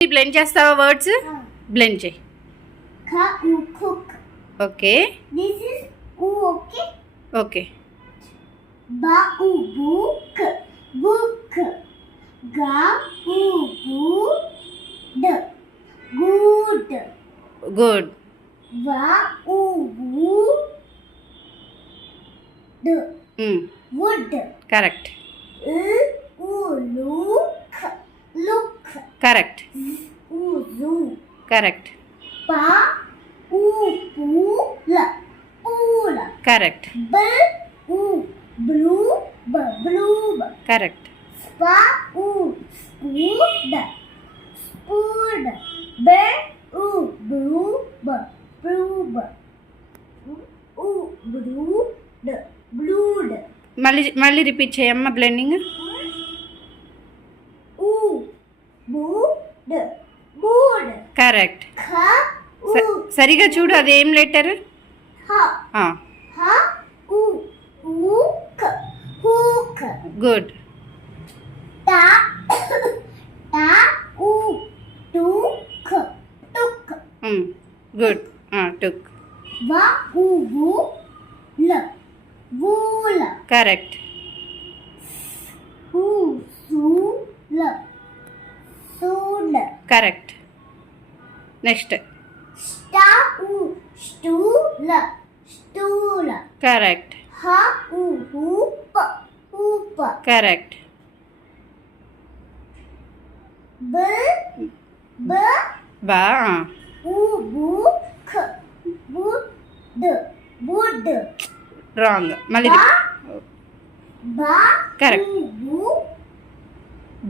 Blend చేస్తావా words? Blend చేయి. cook. Okay This is okay. Okay. Book. Book. Good. Good. Wood. Correct Look. Correct Zoo. Correct Pool. Correct Blue. Correct Spoon. Blued. మళ్ళీ repeat చేయమ్మా blending. Correct. సరిగా చూడు, అదేం letter? Good. Good. Took. Correct. Correct. Next. Stool. Correct. Correct. బా. Wrong. మళ్ళీ correct.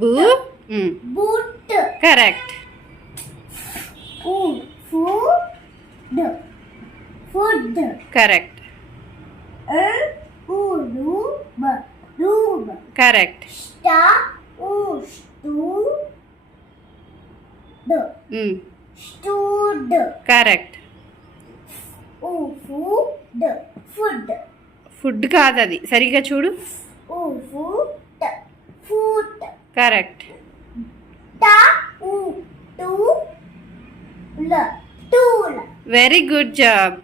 బూ. Correct. Food. Correct. Correct. Stood. Correct. Food. Food కాదు అది, సరిగా చూడు. Foot. Correct. Tool. Very good job.